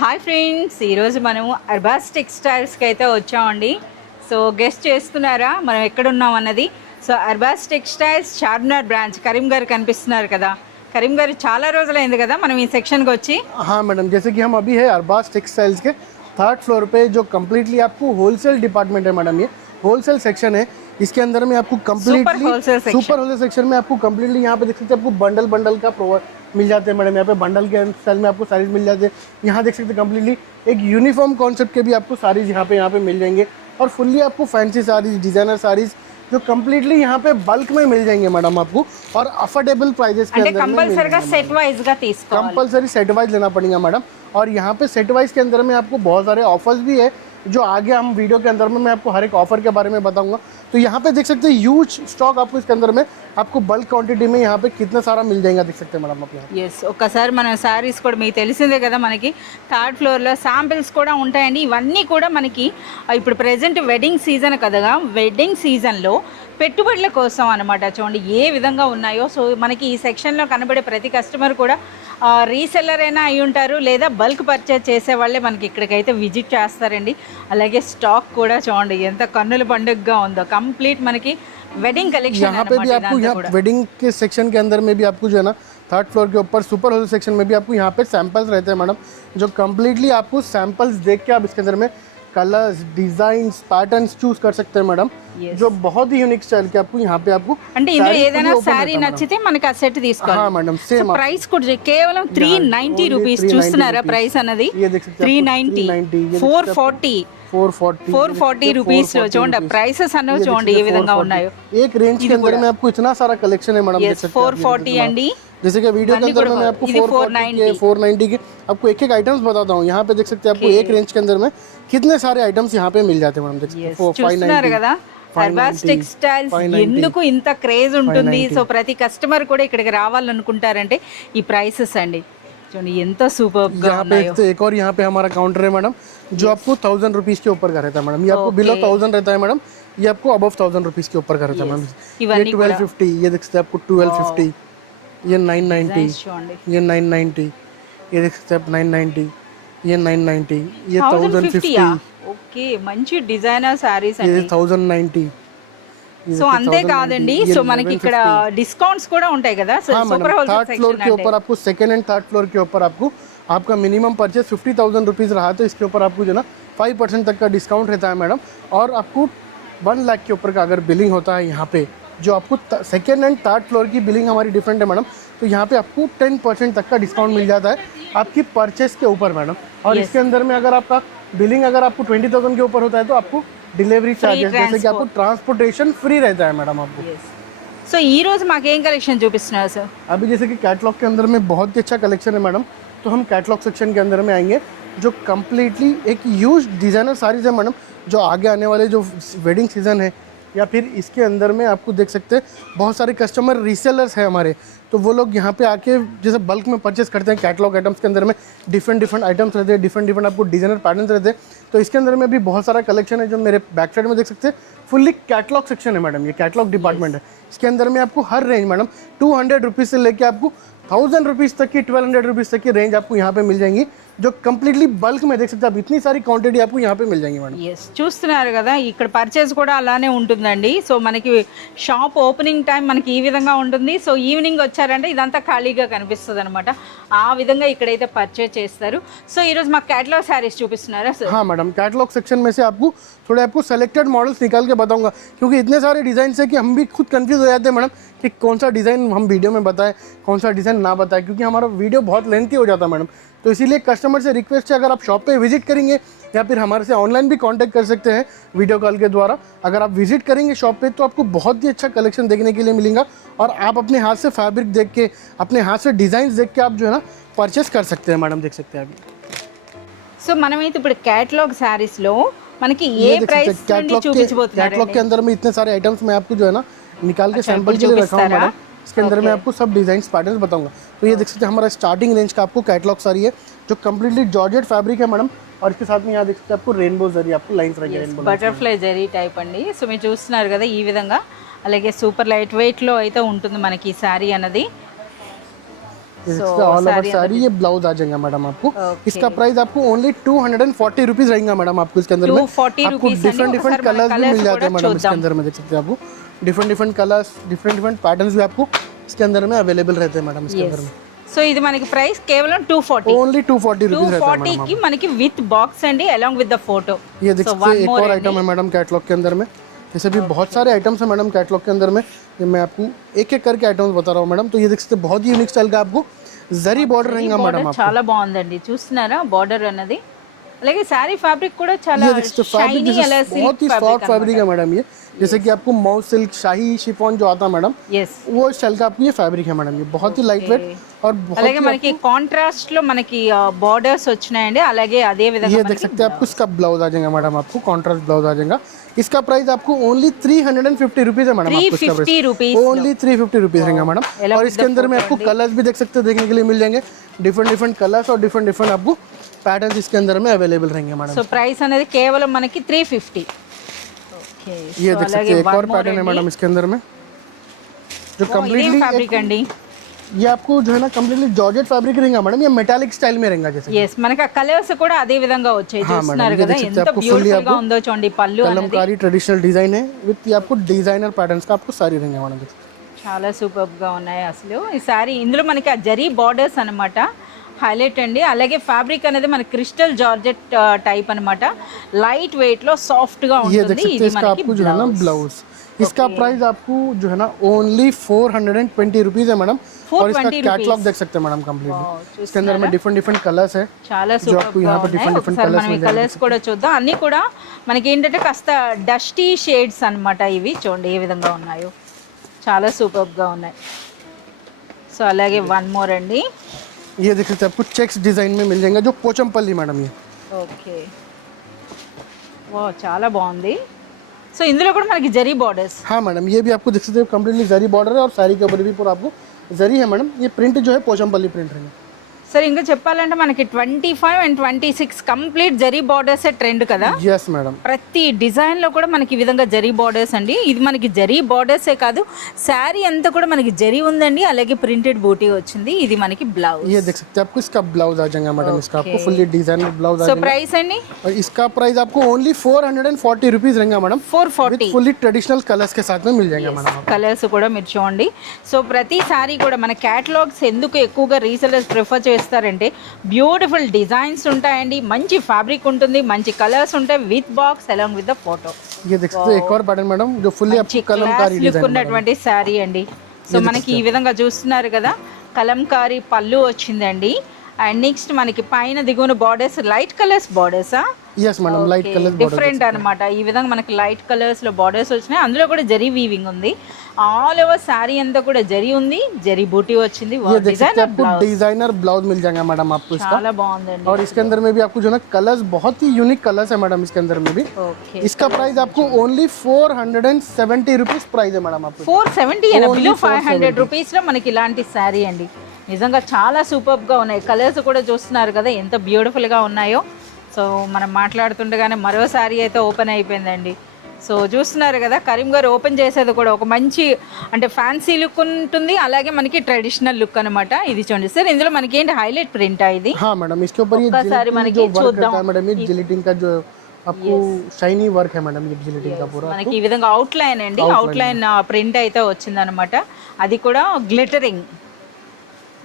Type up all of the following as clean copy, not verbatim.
Hi friends, ఈరోజు మనము అర్బాస్ టెక్స్టైల్స్కి అయితే వచ్చామండి. సో గెస్ట్ చేస్తున్నారా మనం ఎక్కడున్నాం అన్నది. So Arbaz textiles Charminar branch Karimnagar కనిపిస్తున్నారు కదా. కరీంగర్ చాలా రోజులైంది కదా మనం ఈ సెక్షన్కి వచ్చి. हाँ मैडम, जैसे कि हम अभी है अरबाज टेक्सटाइल्स के थर्ड फ्लोर पे, जो कम्प्लीटली आपको होलसेल डिपार्टमेंट है मैडम। ये होलसेल सेक्शन है। इसके अंदर में आपको कम्प्लीटली सुपर होलसेल सेक्शन में आपको कम्प्लीटली यहाँ पे देख सकते हैं, आपको बंडल बंडल का प्रोवाइड मिल जाते हैं मैडम। यहाँ पे बंडल के स्टाइल में आपको साड़ीज मिल जाते हैं। यहाँ देख सकते हैं कम्प्लीटली एक यूनिफॉर्म कॉन्सेप्ट के भी आपको साड़ीज यहाँ पे मिल जाएंगे, और फुल्ली आपको फैंसी साड़ीज, डिजाइनर साड़ीज जो कम्प्लीटली यहाँ पे बल्क में मिल जाएंगे मैडम आपको, और अफोर्डेबल प्राइजेस के अंदर कंपलसरी सेट वाइज लेना पड़ेगा मैडम। और यहाँ पे सेट वाइज के अंदर में आपको बहुत सारे ऑफर्स भी है, जो आगे हम वीडियो के अंदर में मैं आपको हर एक ऑफर के बारे में बताऊंगा। तो यहाँ पे देख सकते हैं ह्यूज स्टॉक आपको इसके अंदर में आपको बल्क क्वांटिटी में यहाँ पे कितना सारा मिल जाएगा, देख सकते हैं मैडम आप यहाँ। ఎస్, ఒక్కసారి మన శారీస్ కూడా మీకు తెలిసిందే కదా, మనకి థర్డ్ ఫ్లోర్లో శాంపిల్స్ కూడా ఉంటాయండి. ఇవన్నీ కూడా మనకి ఇప్పుడు ప్రెజెంట్ వెడ్డింగ్ సీజన్ కదా, వెడ్డింగ్ సీజన్లో పెట్టుబడుల కోసం అనమాట. చూడండి ఏ విధంగా ఉన్నాయో. సో మనకి ఈ సెక్షన్లో కనబడే ప్రతి కస్టమర్ కూడా రీసెల్లర్ అయినా అయి ఉంటారు, లేదా బల్క్ పర్చేజ్ చేసే వాళ్ళే మనకి ఇక్కడికైతే విజిట్ చేస్తారండి. అలాగే స్టాక్ కూడా చూడండి ఎంత కన్నుల పండుగగా ఉందో. కంప్లీట్ మనకి वेडिंग कलेक्शन यहाँ पे भी आपको यहाँ वेडिंग के सेक्शन के अंदर में भी आपको जो है ना थर्ड फ्लोर के ऊपर सुपर होलसेल सेक्शन में भी आपको यहाँ पे सैंपल्स रहते हैं मैडम, जो कम्प्लीटली आपको सैंपल्स देख के आप इसके अंदर में कलर्स, डिजाइन्स, पैटर्न्स चूज कर सकते हैं मैडम। जो बहुत ही यूनिक स्टाइल के आपको यहाँ पे आपको అంటే ఇందులో ఏదైనా సారీ నచ్చితే మనకి ఆ సెట్ తీసుకోవాలి. हाँ मैडम, सेम ప్రైస్ కూడా కేవలం 390 రూపీస్. చూస్తున్నారా ప్రైస్ అన్నది 390, 440 రూపీస్ లో. చూడండి ప్రైసెస్ అన్నవి చూడండి ఏ విధంగా ఉన్నాయో. एक रेंज के अंदर में आपको इतना सारा कलेक्शन है मैडम, 440 अंडी। जैसे कि वीडियो के अंदर में मैं आपको 490 के आपको एक एक आइटम्स बताता हूँ। यहाँ पे देख सकते हैं आपको एक रेंज के अंदर में कितने सारे आइटम्स यहाँ पे मिल जाते हैं मैडम, देख सकते हैं। చూస్తున్నారు కదా అర్బాస్ టెక్స్టైల్స్ ఎందుకు ఇంత క్రేజ్ ఉంటుంది. సో ప్రతి కస్టమర్ కూడా ఇక్కడికి రావాలనుకుంటారంటే ఈ ప్రైసెస్ అండి చూడండి ఎంత సూపర్ గా ఉన్నాయో. एक और यहाँ पे हमारा काउंटर है मैडम, जो आपको 1000 रुपीज के ऊपर का रहता है मैडम। ये आपको बिलो 1000 रहता है मैडम, ये आपको अबव 1000 रुपीज के ऊपर का रहता है मैडम। ये 1250, ये देख सकते हैं आपको 1250, ये 990, ये 990, ये देख सकते हैं आप 990, ये 990, ये 1050। ఓకే, మంచి డిజైనర్ సారీస్ ये అండి. 1090। సో అంతే కాదండి, సో మనకి ఇక్కడ డిస్కౌంట్స్ కూడా ఉంటాయి కదా. So super third wholesale floor के सेक्शन ऊपर आपको सेकंड एंड थर्ड फ्लोर के ऊपर आपको आपका मिनिमम परचेज 50,000 रुपीज़ रहा तो इसके ऊपर आपको जो ना 5% तक का डिस्काउंट रहता है मैडम। और आपको 1 लाख के ऊपर का अगर बिलिंग होता है यहाँ पे, जो आपको सेकंड एंड थर्ड फ्लोर की बिलिंग हमारी डिफरेंट है मैडम, तो यहाँ पे आपको 10% तक का डिस्काउंट मिल जाता है आपकी परचेज के ऊपर मैडम। और इसके अंदर में अगर आपका बिलिंग अगर आपको 20,000 के ऊपर होता है तो आपको डिलीवरी चार्जेस, जैसे कि आपको ट्रांसपोर्टेशन फ्री रहता है मैडम आपको। సో ఈ రోజు మాకేం కలెక్షన్ చూపిస్తున్నారు సార్? अभी जैसे कि कैटलॉग के अंदर में बहुत ही अच्छा कलेक्शन है मैडम, तो हम कैटलॉग सेक्शन के अंदर में आएंगे, जो कम्प्लीटली एक यूज डिज़ाइनर साड़ीज है मैडम, जो आगे आने वाले जो वेडिंग सीजन है, या फिर इसके अंदर में आपको देख सकते हैं बहुत सारे कस्टमर रीसेलर्स हैं हमारे, तो वो लोग यहाँ पे आके जैसे बल्क में परचेस करते हैं। कैटलॉग आइटम्स के अंदर में डिफरेंट आइटम्स रहते हैं, डिफरेंट आपको डिजाइनर पैटर्न्स रहते हैं। तो इसके अंदर में भी बहुत सारा कलेक्शन है, जो मेरे बैक साइड में देख सकते हैं फुल्ली कैटलॉग सेक्शन है मैडम। ये कैटलॉग डिपार्टमेंट है। इसके अंदर में आपको हर रेंज मैडम 200 रुपीज़ से लेके आपको 1000 रुपीज़ तक की, 1200 रुपीज़ तक की रेंज आपको यहाँ पे मिल जाएंगी, जो कम्प्लीटली बल्क में देख सकते हैं आप। इतनी सारी क्वांटिटी आपको यहाँ पे मिल जाएंगी मैडम। ఎస్, చూస్తున్నారు కదా ఇక్కడ పర్చేస్ కూడా అలానే ఉంటుందండి. సో మనకి షాప్ ఓపెనింగ్ టైం మనకి ఈ విధంగా ఉంటుంది. సో ఈవినింగ్ వచ్చారంటే ఇదంతా ఖాళీగా కనిపిస్తుంది అనమాట. ఆ విధంగా ఇక్కడైతే పర్చేస్ చేస్తారు. సో ఈరోజు మాకు कैटलॉग శారీస్ చూపిస్తున్నారా సార్? हाँ मैडम, कैटलॉग सेक्शन में से आपको थोड़े आपको सेलेक्टेड मॉडल्स निकाल के बताऊंगा, क्योंकि इतने सारे डिज़ाइन है कि हम भी खुद कंफ्यूज हो जाते हैं मैडम कि कौन सा डिज़ाइन हम वीडियो में बताएं, कौन सा डिज़ाइन ना बताएं, क्योंकि हमारा वीडियो बहुत लेंथी हो जाता है मैडम। तो इसीलिए कस्टमर से रिक्वेस्ट है, अगर आप शॉप पे विजिट करेंगे या फिर हमारे से ऑनलाइन भी कांटेक्ट कर सकते हैं वीडियो कॉल के द्वारा। अगर आप विजिट करेंगे शॉप पे तो आपको बहुत ही अच्छा कलेक्शन देखने के लिए मिलेगा, और आप अपने हाथ से फैब्रिक देख के, अपने हाथ से डिज़ाइन देख के आप जो है ना परचेस कर सकते हैं मैडम, देख सकते हैं अभी। సో మనమైతే ఇప్పుడు कैटलॉग శారీస్ లో మనకి ఏ ప్రైస్ నుండి చూపించబోతున్నారు? कैटलॉग के अंदर में इतने सारे आइटम्स मैं आपको जो है ना निकाल के सैंपल के लिए रखा हूँ मैडम। इसके अंदर मैं आपको सब डिजाइन पैटर्न बताऊंगा। तो ये देख सकते हैं हमारा स्टार्टिंग रेंज का आपको कैटलॉग साड़ी है, जो कम्प्लीटली जॉर्जेट फैब्रिक है मैडम, और इसके साथ में यहाँ देख सकते हैं आपको रेनबो जरी, आपको लाइन्स रहेंगे रेनबो బటర్ఫ్లై జరీ టైప్ అండి. సో మీరు చూస్తున్నారు కదా ఈ విధంగా. అలాగే సూపర్ లైట్ వెయిట్ లో అయితే ఉంటుంది మనకి ఈ సారీ అన్నది. ये देखिए ऑल ओवर साड़ी, ये ब्लाउज आ जाएगा मैडम आपको। इसका प्राइस आपको ओनली 240 रुपीज रहेगा मैडम आपको। इसके अंदर में 240 आपको डिफरेंट डिफरेंट कलर्स भी मिल जाते हैं मैडम इसके अंदर में, देख सकते हैं आपको different different colours, different different patterns भी आपको इसके अंदर में अवेलेबल रहते हैं मैडम इसके अंदर में। సో ఇది మనకి ప్రైస్ కేవలం 240 ओनली 240 रुपीज रहता है 240 की మనకి విత్ బాక్స్ అండి అలాంగ్ విత్ ద ఫోటో। ये देख सकते हैं एक और आइटम है मैडम कैटलॉग के अंदर में। जैसे भी बहुत सारे आइटम्स हैं मैडम कैटलॉग के अंदर में, ये मैं आपको एक एक करके आइटम्स बता रहा हूँ मैडम। तो ये देख सकते हैं बहुत ही यूनिक स्टाइल का आपको जरी बॉर्डर रहेगा मैडम आपको। చాలా బాగుందండి, చూస్తున్నారా బార్డర్ అన్నది। అలాగే సారీ ఫ్యాబ్రిక్ కూడా చాలా ये देख सकते हैं फैब्रिक షైనీ అలా बहुत ही सॉफ्ट फैब्रिक है मैडम ये। जैसे कि आपको माउस सिल्क शाही शिफॉन जो आता है मैडम, yes वो स्टाइल का आपको ये फैब्रिक है मैडम। ये बहुत ही लाइट वेट और बहुत అలాగే మనకి కాంట్రాస్ట్ లో మనకి బోర్డర్స్ వచ్చినాయండి। అలాగే అదే ये విధంగా देख सकते हैं आपको इसका ब्लाउज आ जाएगा मैडम, आपको कॉन्ट्रास्ट ब्लाउज आ जाएगा। इसका प्राइस आपको ओनली 350 रुपीज है मैडम। 350 रुपीज, ओनली 350 रुपीज रहेगा मैडम। और इसके अंदर में आपको कलर्स भी देख सकते हैं, देखने के लिए मिल जाएंगे डिफरेंट डिफरेंट कलर्स और डिफरेंट डिफरेंट आपको पैटर्न्स इसके अंदर में अवेलेबल रहेंगे मैडम। సో ప్రైస్ అనేది కేవలం మనకి 350। ఓకే, ये देख सकते हैं एक और पैटर्न है मैडम इसके अंदर में जो కంప్లీట్లీ कम्प्लीटली ఫ్యాబ్రిక్ అండి। ये आपको जो है ना कम्प्लीटली जॉर्जेट फैब्रिक रहेगा मैडम। ये मेटालिक स्टाइल में रहेगा जैसे yes మనకి ఆ కలర్స్ కూడా అదే విధంగా వచ్చాయి, చూస్తున్నారు కదా ఎంత బ్యూటిఫుల్ గా ఉందో చూడండి। పళ్ళు అనేది कलमकारी ट्रेडिशनल डिजाइन है विथ ये आपको डिजाइनर पैटर्न्स का आपको सारी रहेंगे मैडम। చాలా సూపర్ గా ఉన్నాయి అసలు ఈ సారీ। ఇందులో మనకి ఆ జరీ బార్డర్స్ అన్నమాట హైలైట్ అండి। అలాగే ఫ్యాబ్రిక్ అనేది మన క్రిస్టల్ జార్జెట్ టైప్ అన్నమాట, లైట్ వెయిట్ లో సాఫ్ట్ గా ये देख ఉంటుంది। सकते ఇది हैं इसका మనకి आपको जो है ना ब्लाउज, इसका प्राइस आपको जो है ना ओनली 420 रुपीज है मैडम। और इसका 420 कैटलॉग देख सकते हैं मैडम कम्प्लीटली। इसके अंदर में डिफरेंट डिफरेंट कलर्स है చాలా जो आपको సూపర్ గా यहाँ पर ఉన్నాయి। डिफरेंट डिफरेंट ఒకసారి कलर्स మనం ఈ मिल जाएंगे। కలర్స్ కూడా చూద్దాం। అన్ని కూడా మనకి ఏంటంటే కాస్త డస్టీ షేడ్స్ అన్నమాట ఇవి, చూడండి ఏ విధంగా ఉన్నాయో, చాలా సూపర్ గా ఉన్నాయి। సో అలాగే వన్ మోర్ అండి, ये देख सकते हैं आपको चेक्स डिजाइन में मिल जाएगा जो पोचमपल्ली मैडम। ये ఓకే వా చాలా బాగుంది। సో ఇందులో కూడా మనకి జరీ బార్డర్స్, हाँ मैडम ये भी आपको देख सकते हैं कम्प्लीटली जरी बॉर्डर है और साड़ी के ऊपर भी पूरा आपको जरी है मैडम। ये प्रिंट जो है पोचमपल्ली प्रिंट रहेगा। సరే ఇంకా చెప్పాలంటే మనకి 25 and 26 complete zari borders trend కదా। यस मैडम ప్రతి డిజైన్ లో కూడా మనకి ఈ విధంగా జరీ బార్డర్స్ అండి। ఇది మనకి జరీ బార్డర్సే కాదు, శారీ అంతా కూడా మనకి జరీ ఉందండి। అలాగే ప్రింటెడ్ బూటీ వచ్చింది। ఇది మనకి బ్లౌజ్, ये देख सकते हैं आपको इसका ब्लाउज आ जाएगा मैडम। इसका आपको फुल्ली डिजाइनर ब्लाउज आ సో जाएगा ప్రైస్ అండి और इसका प्राइस आपको ओनली 440 रुपीज रहेगा मैडम। 440। फुल्ली ट्रेडिशनल कलर्स के साथ में मिल जाएगा मैडम। కలర్స్ కూడా మీరు చూడండి। సో ప్రతి సారీ కూడా మన క్యాటలాగ్స్ ఎందుకు ఎక్కువగా రీసెలర్స్ ప్రిఫర్ చేస్తారంటే బ్యూటిఫుల్ డిజైన్స్ ఉంటాయండి, మంచి ఫ్యాబ్రిక్ ఉంటుంది, మంచి కలర్స్ ఉంటాయి with box along with the photo. ये देख सकते हैं एक और पैटर्न मैडम जो फुल्ली आपको कलमकारी లుక్ डिजाइन ఉన్నటువంటి శారీ అండి। సో మనకి ఈ విధంగా చూస్తున్నారు కదా, కలంకారీ పళ్ళు వచ్చిందండి। అండ్ నెక్స్ట్ మనకి పైన దిగువన బార్డర్స్ లైట్ కలర్స్ బార్డర్సా, yes madam light colour different అన్నమాట। ఈ విధంగా మనకి లైట్ కలర్స్ లో బార్డర్స్ వచ్చినాయి, అందులో కూడా జరీ వీవింగ్ ఉంది। ఆల్ ఓవర్ శారీ అంతా కూడా జరీ ఉంది, జరీ బూటీ వచ్చింది। ये देख सकते हैं आपको डिजाइनर ब्लाउज मिल जाएगा मैडम आपको इसका। చాలా బాగుందండి। और इसके अंदर में भी आपको जो ना कलर्स बहुत ही यूनिक कलर्स है मैडम इसके अंदर में भी। ఓకే इसका प्राइस आपको ओनली 470 रुपीज प्राइस है मैडम आपको। 470 అయినా బిలో 500 రూపీస్ లో మనకి ఇలాంటి శారీ అండి। నిజంగా చాలా సూపర్ గా ఉన్నాయి। కలర్స్ కూడా చూస్తున్నారు కదా ఎంత బ్యూటిఫుల్ గా ఉన్నాయో। సో మనం మాట్లాడుతుండగానే మరో శారీ అయితే ఓపెన్ అయిపోయిందండి। సో చూస్తున్నారు కదా, కరీం గారు ఓపెన్ చేసేది కూడా ఒక మంచి అంటే ఫ్యాన్సీ లుక్ ఉంటుంది, అలాగే మనకి ట్రెడిషనల్ లుక్ అనమాట। ఇది చూడండి సార్, ఇందులో మనకి ఏంటి హైలైట్ ప్రింట్ ఇది। हाँ मैडम इसके ऊपर ये ఒక్కసారి जिलेटिन మనకి जो वर्क చూద్దాం। रहता है मैडम, ये जिलेटिन का जो आपको शाइनी वर्क है मैडम, ये जिलेटिन का पूरा మనకి ఈ విధంగా అవుట్ లైన్ అండి, అవుట్ లైన్ ప్రింట్ అయితే వచ్చిందనమాట। అది కూడా గ్లిటరింగ్।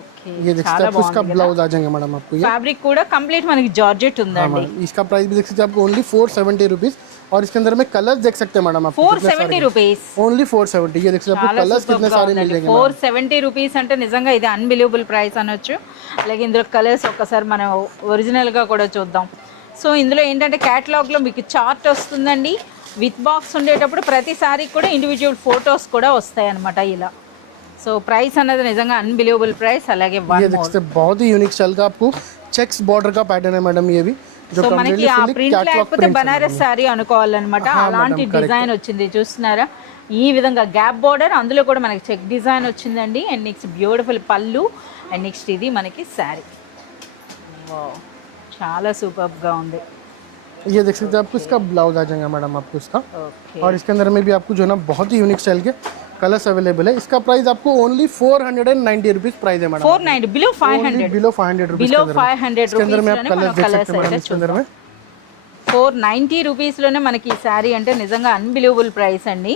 ఓకే ये देख सकते हैं आपको इसका ब्लाउज आ जाएगा मैडम आपको। ये ఫ్యాబ్రిక్ కూడా కంప్లీట్ మనకి జార్జెట్ हाँ ఉందండి। मैडम इसका प्राइस भी देख सकते हैं आपको ओनली 470 रुपीज। और इसके अंदर में कलर्स देख सकते हैं मैडम आपको 470 రూపీస్, ओनली 470। ये देख सकते हैं आपको कलर्स कितने सारे मिल जाएंगे। 470 రూపీస్ అంటే నిజంగా ఇది అన్బిలీవబుల్ ప్రైస్ అనొచ్చు। అలాగే ఇందులో కలర్స్ ఒక్కసారి మనం ఒరిజినల్ గా కూడా చూద్దాం। సో ఇందులో ఏంటంటే కేటలాగ్ లో మీకు చార్ట్ వస్తుందండి, విత్ బాక్స్ ఉండేటప్పుడు ప్రతి సారీ కూడా ఇండివిజువల్ ఫొటోస్ కూడా వస్తాయి అన్నమాట ఇలా। సో ప్రైస్ అనేది నిజంగా అన్బిలీవబుల్ ప్రైస్। అలాగే ये देख सकते हैं बहुत ही यूनिक स्टाइल का आपको चेक्स बॉर्डर का पैटर्न है मैडम। ये भी जो సో మనకి कम्प्लीटली ఆ फुल्ली ప్రింట్ कैटलॉग లేకపోతే प्रिंट బనారస్ శారీ అనుకోవాలన్నమాట। అలాంటి డిజైన్ వచ్చింది చూస్తున్నారా, ఈ విధంగా గ్యాప్ బార్డర్, అందులో కూడా మనకి చెక్ డిజైన్ వచ్చిందండి। అండ్ నెక్స్ట్ బ్యూటిఫుల్ పళ్ళు, అండ్ నెక్స్ట్ ఇది మనకి శారీ। వావ్ చాలా సూపర్ గా ఉంది। ये देख सकते हैं आपको इसका ब्लाउज आ जाएगा मैडम आपको इसका। ఓకే और इसके अंदर में भी आपको जो है ना बहुत ही यूनिक स्टाइल के कलर्स अवेलेबल है। इसका प्राइस आपको ओनली 490 रुपीज प्राइस है madam. 490 below 500 below 500 rupees below 500 इसके अंदर में आप రూపీస్ कलर्स देख सकते हैं मैडम इसके अंदर में। 490 రూపీస్లోనే మనకి ఈ శారీ అంటే నిజంగా అన్బిలీవబుల్ ప్రైస్ అండి।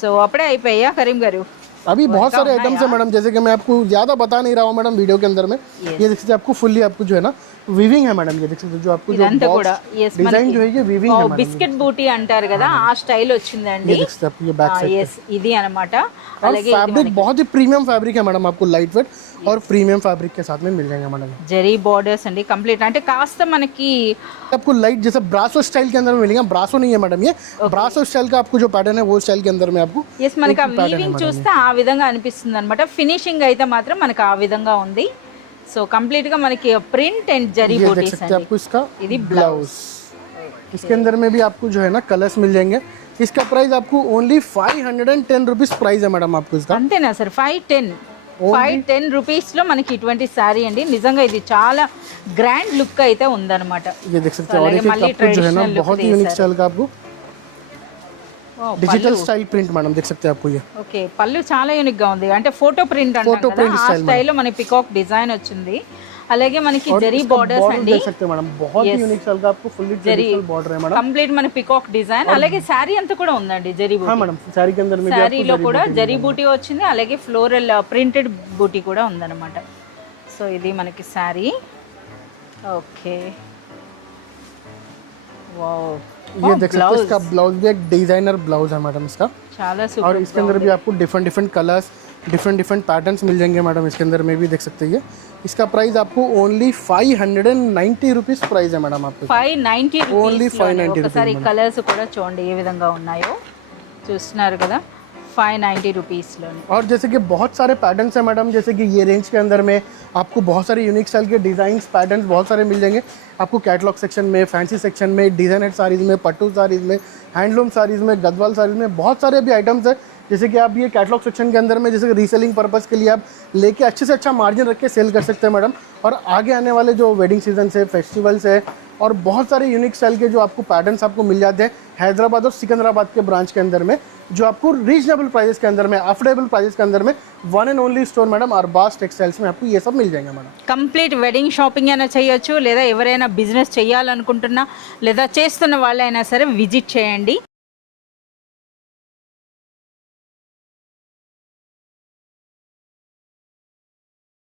సో అప్పుడే అయిపోయా కరీం గారు? अभी बहुत सारे आइटम्स है मैडम, जैसे कि मैं आपको ज़्यादा बता नहीं रहा हूँ मैडम वीडियो के अंदर में। ये देख सकते हैं आपको फुल्ली आपको जो है ना विविंग है मैडम। ये देख सकते हैं जो आपको ఇదంతా కూడా डिजाइन जो है ये विविंग है मैडम। బిస్కెట్ బూటీ అంటారు కదా ఆ స్టైల్ వచ్చిందండి। ये देख सकते हैं आपको ये बैक साइड ఎస్ ఇది అన్నమాట। और అలాగే फैब्रिक बहुत ही प्रीमियम फैब्रिक है मैडम, आपको लाइट वेट और प्रीमियम फैब्रिक के साथ में मिल जाएगा मैडम। జరీ బోర్డర్స్ అండి కంప్లీట్ అంటే కాస్త మనకి आपको लाइट जैसे ब्रासो स्टाइल के अंदर में मिलेगा। ब्रासो नहीं है मैडम, ये ब्रासो स्टाइल का आपको जो पैटर्न है वो स्टाइल के अंदर में आपको ఎస్ మనకి ఆ వీవింగ్ చూస్తే ఆ విధంగా అనిపిస్తుంది అనమాట। ఫినిషింగ్ అయితే మాత్రం మనకి ఆ విధంగా ఉంది। సో కంప్లీట్ గా మనకి ప్రింట్ అండ్ జరీ ये देख బూటీస్ सकते हैं అండి। आपको इसका ఇది ब्लाउज। इसके अंदर में भी आपको जो है ना कलर्स मिल जाएंगे। इसका प्राइस आपको ओनली 510 रुपीज प्राइस है मैडम आपको इसका। అంతేనా సార్? 510 రూపీస్లో మనకి ఇటువంటి శారీ అండి। నిజంగా ఇది చాలా గ్రాండ్ లుక్ అయితే ఉందన్నమాట। ये देख सकते हैं और एक आपको जो है ना बहुत ही यूनिक स्टाइल का आपको डिजिटल स्टाइल प्रिंट मैडम देख सकते हैं आपको ये। ఓకే పళ్ళు చాలా యూనిక్ గా ఉంది, అంటే ఫోటో ప్రింట్ అంటారు కదా ఆ స్టైల్లో మనకి పికాక్ డిజైన్ వచ్చింది। అలాగే మనకి జరీ బోర్డర్స్ అండి देख सकते हैं मैडम, बहुत ही यूनिक स्टाइल का आपको फुल्ली ट्रेडिशनल बॉर्डर है मैडम। కంప్లీట్ మన పికాక్ డిజైన్ అలాగే శారీ అంతా కూడా ఉందండి జరీ బూటీ। हाँ मैडम साड़ी के अंदर में भी శారీలో కూడా జరీ బూటీ వచ్చింది, అలాగే ఫ్లోరల్ ప్రింటెడ్ బూటీ కూడా ఉందన్నమాట। సో ఇది మనకి శారీ। ఓకే వావ్ ये देख सकते हैं इसका ब्लाउज भी एक डिजाइनर ब्लाउज है मैडम इसका। చాలా और సూపర్। इसके अंदर भी आपको different different colours different patterns मिल जाएंगे मैडम। इसके अंदर में भी देख सकते हैं इसका प्राइस आपको ओनली 590 रुपीज प्राइस है मैडम आपको। 590 Only 590 ఒకసారి కలర్స్ కూడా చూడండి ఏ విధంగా ఉన్నాయో చూస్తున్నారు కదా। 590 రూపీస్లోని और जैसे कि बहुत सारे पैटर्न्स हैं मैडम, जैसे कि ये रेंज के अंदर में आपको बहुत सारे यूनिक स्टाइल के डिज़ाइंस पैटर्न्स बहुत सारे मिल जाएंगे आपको। कैटलॉग सेक्शन में, फैंसी सेक्शन में, डिज़ाइनर साड़ीज़ में, पट्टू साड़ीज़ में, हैंडलूम साड़ीज़ में, गदवाल साड़ीज़ में बहुत सारे अभी आइटम्स हैं। जैसे कि आप ये कैटलॉग सेक्शन के अंदर में जैसे रीसेलिंग पर्पज़ के लिए आप लेके अच्छे से अच्छा मार्जिन रख के सेल कर सकते हैं मैडम। और आगे आने वाले जो वेडिंग सीजन से फेस्टिवल्स है और बहुत सारे यूनिक स्टाइल के जो आपको पैटर्न्स आपको मिल जाते हैं हैदराबाद और सिकंदराबाद के ब्रांच के अंदर में, जो आपको रीजनेबल प्राइसेस के अंदर में, अफोर्डेबल प्राइसेस के अंदर में one and only store madam Arbaaz textiles में आपको ये सब मिल जाएंगे मैडम। కంప్లీట్ వెడ్డింగ్ షాపింగ్ అయినా చేయొచ్చు, లేదా ఎవరైనా బిజినెస్ చేయాలనుకుంటున్నా లేదా చేస్తున్న వాళ్ళైనా సరే విజిట్ చేయండి।